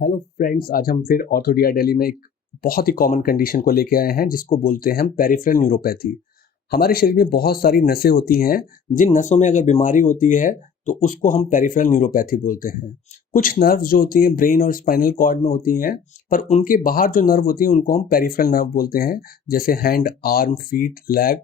Hello friends, आज हम फिर ऑर्थोडिया दिल्ली में एक बहुत ही कॉमन कंडीशन को लेके आए हैं जिसको बोलते हैं हम पेरिफेरल न्यूरोपैथी। हमारे शरीर में बहुत सारी नसें होती हैं, जिन नसों में अगर बीमारी होती है तो उसको हम पेरिफेरल न्यूरोपैथी बोलते हैं। कुछ नर्व्स जो होती हैं ब्रेन और स्पाइनल कॉर्ड में होती हैं, पर उनके बाहर जो नर्व होती हैं उनको हम पेरिफेरल नर्व बोलते हैं, जैसे हैंड, आर्म, फीट, लेग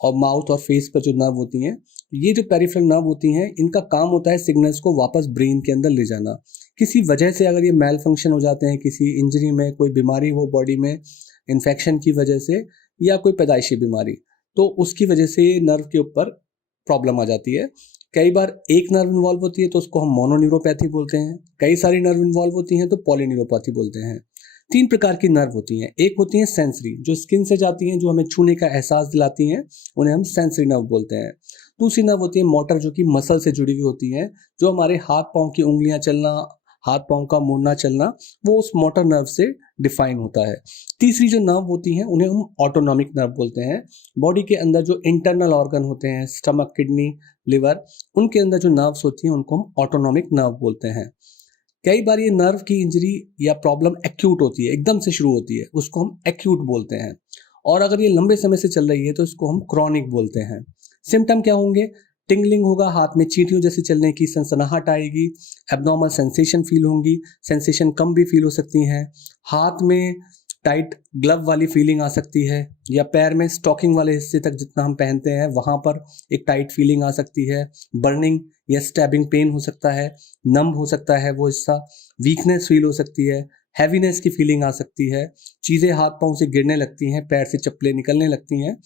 और माउथ और फेस पर जो नर्व होती हैं। ये जो पेरिफेरल नर्व होती हैं, इनका काम होता है सिग्नल्स को वापस ब्रेन के अंदर ले जाना। किसी वजह से अगर ये मेल फंक्शन हो जाते हैं, किसी इंजरी में, कोई बीमारी हो बॉडी में, इन्फेक्शन की वजह से या कोई पैदाइशी बीमारी, तो उसकी वजह से नर्व के ऊपर प्रॉब्लम आ जाती है। कई बार एक नर्व इन्वॉल्व होती है तो उसको हम मोनोन्यूरोपैथी बोलते हैं, कई सारी नर्व इन्वॉल्व होती हैं तो पॉलीन्यूरोपैथी बोलते हैं। तीन प्रकार की नर्व होती हैं। एक होती हैं सेंसरी, जो स्किन से जाती हैं, जो हमें छूने का एहसास दिलाती हैं, उन्हें हम सेंसरी नर्व बोलते हैं। दूसरी नर्व होती है मोटर, जो कि मसल से जुड़ी हुई होती हैं, जो हमारे हाथ पांव की उंगलियां चलना, हाथ पांव का मुड़ना चलना, वो उस मोटर नर्व से डिफाइन होता है। तीसरी जो नर्व होती हैं उन्हें हम ऑटोनॉमिक नर्व बोलते हैं। बॉडी के अंदर जो इंटरनल ऑर्गन होते हैं, स्टमक, किडनी, लिवर, उनके अंदर जो नर्व्स होती हैं उनको हम ऑटोनॉमिक नर्व बोलते हैं। कई बार ये नर्व की इंजरी या प्रॉब्लम एक्यूट होती है, एकदम से शुरू होती है, उसको हम एक्यूट बोलते हैं। और अगर ये लंबे समय से चल रही है तो इसको हम क्रॉनिक बोलते हैं। सिम्टम क्या होंगे? टिंगलिंग होगा, हाथ में चींटियों जैसे चलने की सनसनाहट आएगी, एब्नॉर्मल सेंसेशन फील होंगी, सेंसेशन कम भी फील हो सकती हैं, हाथ में टाइट ग्लव वाली फीलिंग आ सकती है, या पैर में स्टॉकिंग वाले हिस्से तक जितना हम पहनते हैं वहाँ पर एक टाइट फीलिंग आ सकती है, बर्निंग या स्टैबिंग पेन हो सकता है, नम हो सकता है वो हिस्सा, वीकनेस फील हो सकती है, हैवीनेस की फीलिंग आ सकती है, चीज़ें हाथ पाँव से गिरने लगती हैं, पैर से चप्पलें निकलने लगती हैं।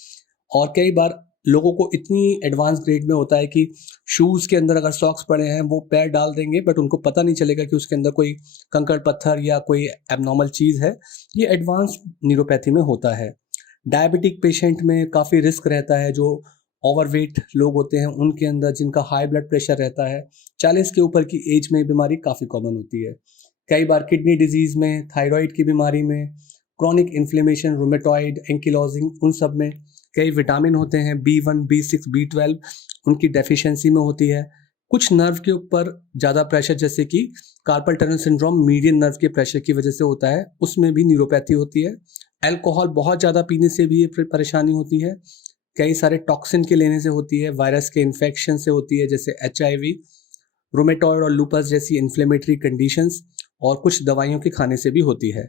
और कई बार लोगों को इतनी एडवांस ग्रेड में होता है कि शूज़ के अंदर अगर सॉक्स पड़े हैं वो पैर डाल देंगे, बट उनको पता नहीं चलेगा कि उसके अंदर कोई कंकड़ पत्थर या कोई एबनॉर्मल चीज़ है। ये एडवांस न्यूरोपैथी में होता है। डायबिटिक पेशेंट में काफ़ी रिस्क रहता है, जो ओवरवेट लोग होते हैं उनके अंदर, जिनका हाई ब्लड प्रेशर रहता है, 40 के ऊपर की एज में बीमारी काफ़ी कॉमन होती है। कई बार किडनी डिजीज़ में, थायराइड की बीमारी में, क्रॉनिक इन्फ्लेमेशन, रूमेटॉइड, एंकिलोजिंग, उन सब में कई विटामिन होते हैं, B1, B6, B12, उनकी डेफिशिएंसी में होती है। कुछ नर्व के ऊपर ज़्यादा प्रेशर, जैसे कि carpal tunnel syndrome, median nerve के प्रेशर की वजह से होता है, उसमें भी न्यूरोपैथी होती है। अल्कोहल बहुत ज़्यादा पीने से भी ये परेशानी होती है। कई सारे टॉक्सिन के लेने से होती है, वायरस के इन्फेक्शन से होती है, जैसे HIV, रूमेटॉइड और लूपस जैसी इन्फ्लेमेटरी कंडीशंस, और कुछ दवाइयों के खाने से भी होती है।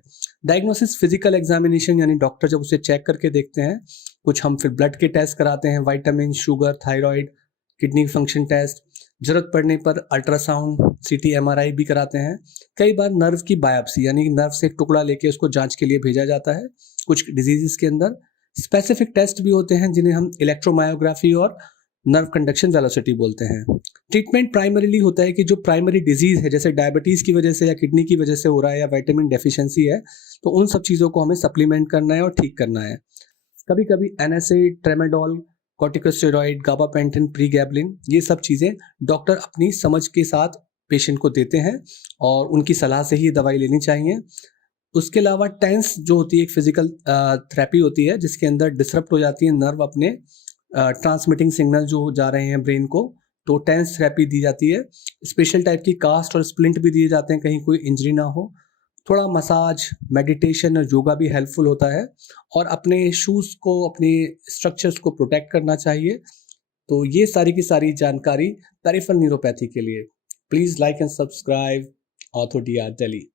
डायग्नोसिस फिजिकल एग्जामिनेशन, यानी डॉक्टर जब उसे चेक करके देखते हैं, कुछ हम फिर ब्लड के टेस्ट कराते हैं, vitamin, sugar, thyroid, kidney function test, जरूरत पड़ने पर अल्ट्रासाउंड, CT, MRI भी कराते हैं। कई बार नर्व की बायोप्सी, यानी नर्व से एक टुकड़ा लेके उसको जांच के लिए भेजा जाता है। कुछ डिजीजेस के अंदर स्पेसिफिक टेस्ट भी होते हैं जिन्हें हम इलेक्ट्रोमायोग्राफी और नर्व कंडक्शन वेलोसिटी बोलते हैं। ट्रीटमेंट प्राइमरीली होता है कि जो प्राइमरी डिजीज है, जैसे डायबिटीज की वजह से या किडनी की वजह से हो रहा है या विटामिन डेफिशिएंसी है, तो उन सब चीज़ों को हमें सप्लीमेंट करना है और ठीक करना है। कभी कभी NSAID, tramadol, corticosteroid, gabapentin, pregabalin, ये सब चीज़ें डॉक्टर अपनी समझ के साथ पेशेंट को देते हैं और उनकी सलाह से ही दवाई लेनी चाहिए। उसके अलावा टेंस जो होती है एक फिजिकल थेरेपी होती है, जिसके अंदर डिसरप्ट हो जाती है नर्व अपने ट्रांसमिटिंग सिग्नल जो जा रहे हैं ब्रेन को, तो टेंस थेरेपी दी जाती है। स्पेशल टाइप की कास्ट और स्प्लिंट भी दिए जाते हैं, कहीं कोई इंजरी ना हो। थोड़ा मसाज, मेडिटेशन और योगा भी हेल्पफुल होता है, और अपने शूज़ को, अपने स्ट्रक्चर्स को प्रोटेक्ट करना चाहिए। तो ये सारी की सारी जानकारी पेरिफेरल न्यूरोपैथी के लिए। प्लीज़ लाइक एंड सब्सक्राइब ऑर्थोडिया दिल्ली।